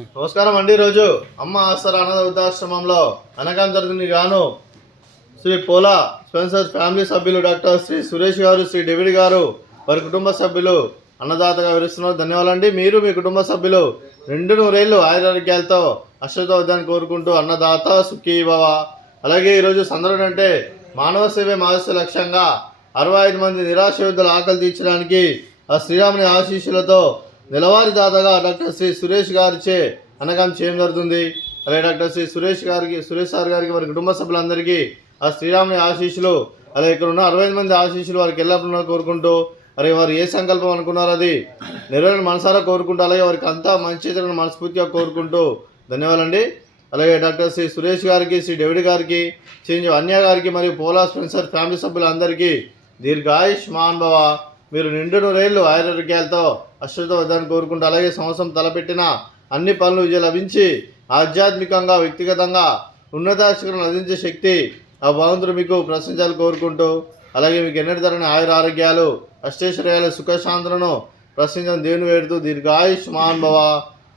నమస్కారం అండి. ఈరోజు అమ్మ ఆసరా అనాథ వృద్ధాశ్రమంలో అనగాం జరిగింది గాను శ్రీ పోలా స్పెన్సర్ ఫ్యామిలీ సభ్యులు డాక్టర్ శ్రీ సురేష్ గారు, శ్రీ డేవిడ్ గారు, వారి కుటుంబ సభ్యులు అన్నదాతగా వివరిస్తున్నారు. ధన్యవాదాలండి. మీరు మీ కుటుంబ సభ్యులు 200 ఆయురారోగ్యాలతో అశ్వతోద్యాన్ని కోరుకుంటూ అన్నదాత సుఖీ భవ. అలాగే ఈరోజు సందర్భం అంటే మానవ సేవే మానవ లక్ష్యంగా 65 మంది నిరాశ యోధుల ఆకలి తీర్చడానికి ఆ శ్రీరాముని ఆశీస్సులతో నెలవారీ దాతగా డాక్టర్ శ్రీ సురేష్ గారిచే అనగాం చేయడం జరుగుతుంది. అలాగే డాక్టర్ శ్రీ సురేష్ సార్ గారికి, వారి కుటుంబ సభ్యులందరికీ ఆ శ్రీరాముని ఆశీస్సులు, అలాగే ఇక్కడ ఉన్న 65 మంది ఆశీస్సులు వారికి ఎల్లప్పుడూ కోరుకుంటూ, అలాగే వారు ఏ సంకల్పం అనుకున్నారో అది నెరవేరని మనసారా కోరుకుంటూ, అలాగే వారికి అంతా మంచి చేతులను మనస్ఫూర్తిగా కోరుకుంటూ ధన్యవాదాలండి. అలాగే డాక్టర్ శ్రీ సురేష్ గారికి, శ్రీ డేవిడ్ గారికి, శ్రీ అన్య గారికి మరియు పోలా స్పెన్సర్ ఫ్యామిలీ సభ్యులందరికీ దీర్ఘాయుష్మాన్ భవ. మీరు 200 ఆయురారోగ్యాలతో అశ్వతోద్యాన్ని కోరుకుంటూ, అలాగే సంవత్సరం తలపెట్టిన అన్ని పనులు విజయం లభించి ఆధ్యాత్మికంగా, వ్యక్తిగతంగా ఉన్నతాశిఖరం అందించే శక్తి ఆ భగవంతుడు మీకు ప్రశంసాలు కోరుకుంటూ, అలాగే మీకు ఎన్నటి తరని ఆయురారోగ్యాలు, అష్టైశ్వర్యాలు, సుఖశాంతులను ప్రశ్నించడం దేవుని వేడుతూ దీర్ఘాయుష్మాన్ భవ.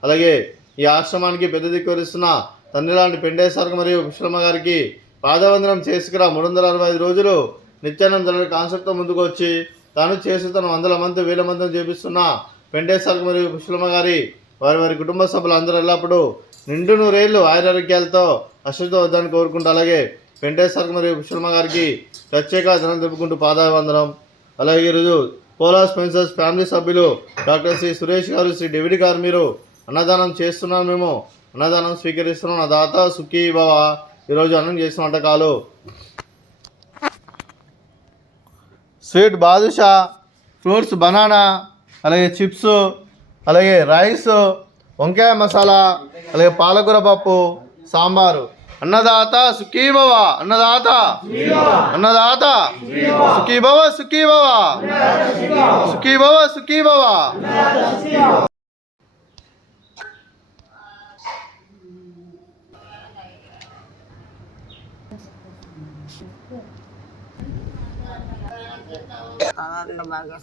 అలాగే ఈ ఆశ్రమానికి పెద్ద దిక్కువరిస్తున్న తండ్రి లాంటి పెండేశ్వర మరియు విశ్వమ్మ గారికి పాదవందనం చేసుకురా 365 రోజులు నిత్యానంద కాన్సెప్ట్తో ముందుకు వచ్చి తాను చేసి తన 100 మంది 1000 మందిని చేపిస్తున్న పెండేశ్వర మరియు విశ్వమ్మ గారి వారి కుటుంబ సభ్యులు అందరూ ఎల్లప్పుడూ 200 ఆయురారోగ్యాలతో అశ్వతోద్యాన్ని కోరుకుంటూ, అలాగే వెంకటేశ్వర మరియు విశ్వమ్మ గారికి ప్రత్యేక ధనం తెలుపుకుంటూ పాదాభివందనం. అలాగే ఈరోజు పోలా స్పెన్సర్స్ ఫ్యామిలీ సభ్యులు డాక్టర్ శ్రీ సురేష్ గారు, శ్రీ డేవిడ్ గారు, మీరు అన్నదానం చేస్తున్నాం, మేము అన్నదానం స్వీకరిస్తున్నాం, నా దాత సుఖీ భవ. ఈరోజు అన్నం చేసిన వంటకాలు స్వీట్ బాదుషా, ఫ్రూట్స్ బనానా, అలాగే చిప్స్, అలాగే రైస్, వంకాయ మసాలా, అలాగే పాలకూర పప్పు, సాంబారు. అన్నదాత సుఖీ భవ, అన్నదాత అన్నదాత సుఖీ భవ, సుఖీ భవ, సుఖీ భవ, సుఖీ భవ. బాగా